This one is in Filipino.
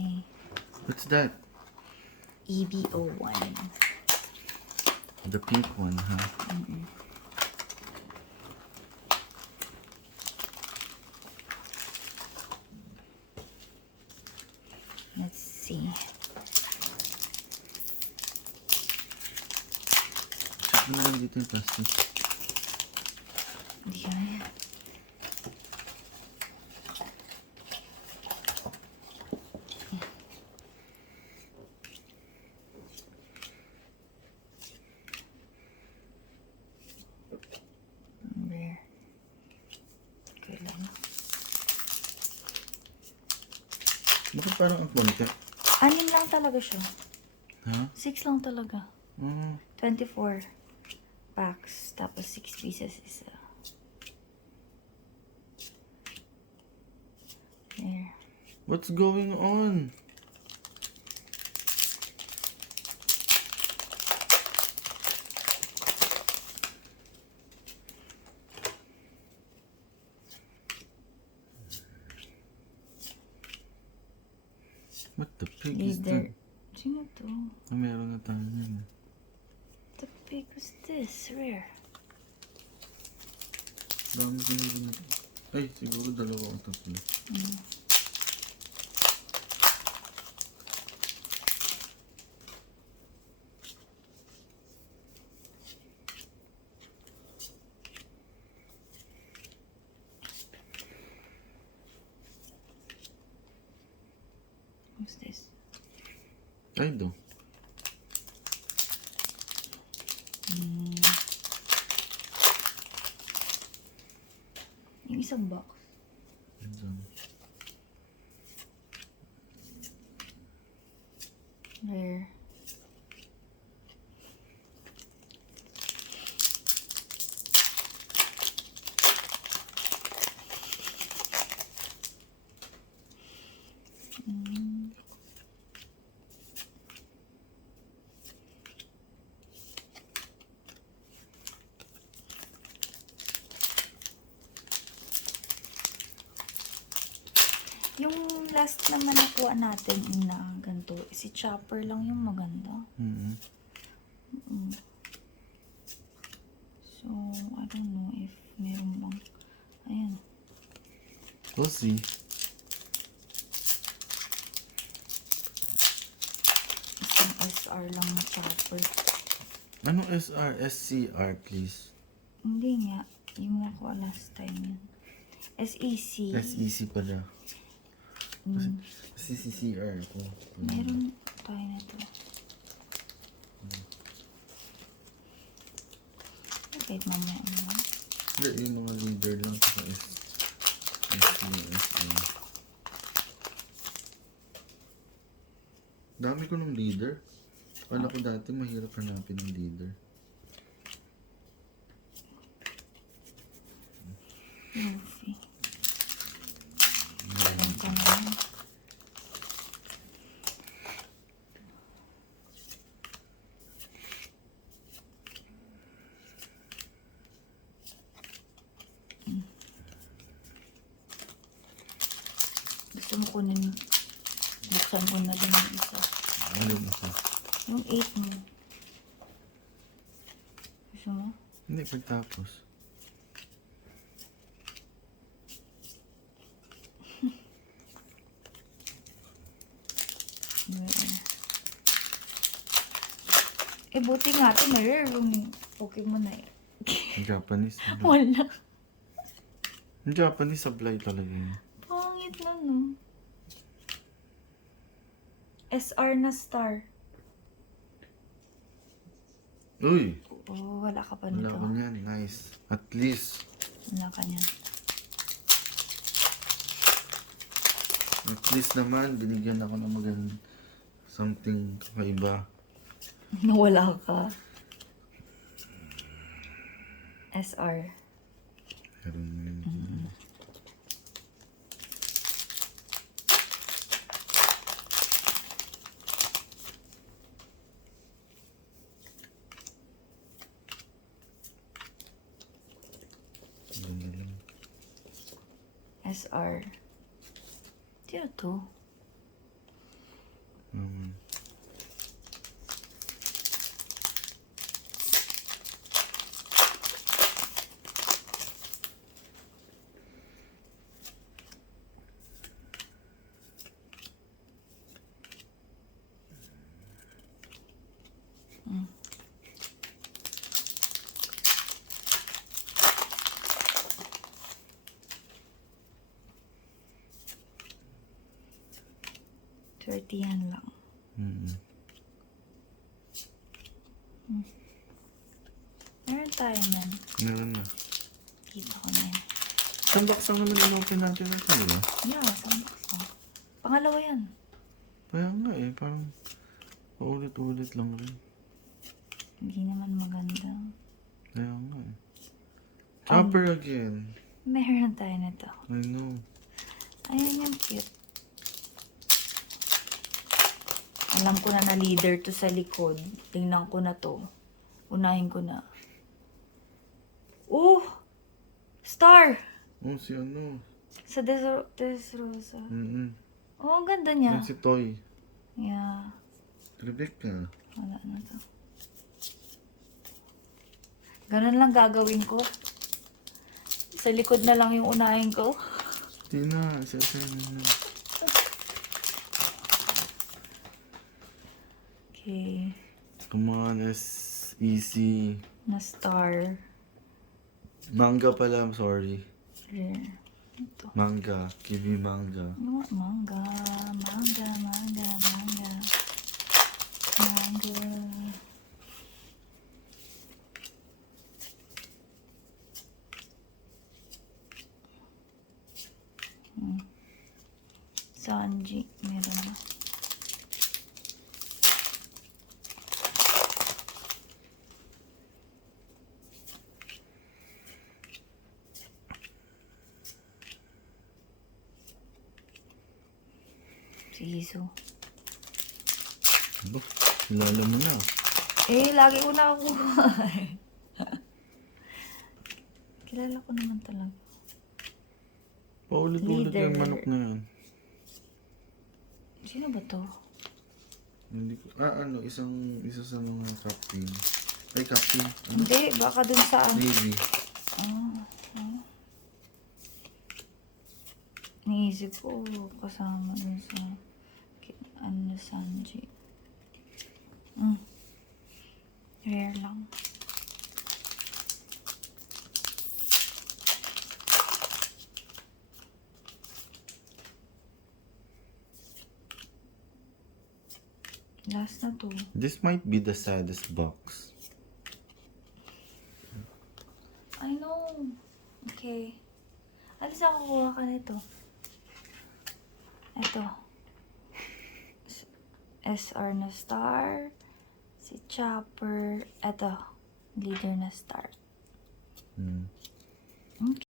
Okay. What's that? EB01. The pink one, huh? Let's see. Check mo lang dito yung plastic. Hindi kaya. Rare. Kailan? Bakit parang ang konti? 6 lang talaga siya. Ha? 6 lang talaga. Oh, 24 packs. Tapos 6 pieces isa. There. what's going on? What the pig is that? Leader. Sino to? Ah, meron na tayo yun. The pig was this? Rare. Dami din na. Ay, siguro dalawa o tatlo. Who's this? Ay, do. Yung isang box. Diyan. Rare. Yung last naman nakuha natin na ganito, si Chopper lang yung maganda. So, I don't know if meron bang, ayan. We'll see. Isang SR lang na Chopper. Anong SR? SCR, please. Hindi nga, yung nakuha last time yun. SEC. SEC pala. Kasi CCR ako. Meron tayo na to. Okay, mamaya naman. Hindi, yung mga leader lang sa SCSA. Dami ko ng leader. Wala ko dati mahirap hanapin ng leader. Luffy. Ito naman. Gusto mo kunin, buksan ko na din yung isa. Ano yung isa? Yung 8 mo. Gusto mo? Hindi, pagtapos. Eh, buti nga ito, may rare yung Pokemon na eh. Ang Japanese. Wala. Ang Japanese supply talaga yun. Pangit na, no? SR na star. Uy! Oh, wala ka pa Wala nito. ko niyan. Nice. At least. Wala ka niyan. At least naman, binigyan ako ng magandang something kakaiba. Nawala ka. SR. Meron mo yun. Ganda lang. SR. Dito to. Mm. Mm. $30 lang. Mm. Meron tayo niyan. Meron na. Kita ko na yun. Isang box lang naman in-open natin ito, di ba? Yeah, isang box lang. Pangalawa yan. Kaya nga eh, parang paulit-ulit lang rin. Hindi naman maganda. Kaya nga eh. Chopper again. Meron tayo nito. I know. Ayun yung cute. Alam ko na leader to sa likod. Tingnan ko na to. Unahin ko na. Oh! Star! Oh, si ano? Sa Desrosa. Mm-mm. Oh, ang ganda niya. Yan si Toy. Yeah. Rebecca. Wala na to. Ganun lang gagawin ko. Sa likod na lang yung unahin ko. Di na, isa-isa na. Okay. Come on, it's easy. Na star. Manga pala, I'm sorry. Rare. Ito. Manga. Kiwi manga. Manga. Sanji. Meron na. Siso. Ano? Kilala mo na. Eh, lagi ko nakakuha. Kilala ko naman talaga. Paulit-ulit Leader. yung manok na yan. Sino ba to? Hindi ko, isa sa mga captain. Ay, captain. Ano? Hindi, baka dun sa ano. Navy. Niisip ko kasama dun sa Sanji. Rare lang. Last na to. This might be the saddest box. I know. Okay. Alis ako kuha ka nito. Ito. SR na star. Si Chopper. Ito. Leader na star. Hmm. Okay.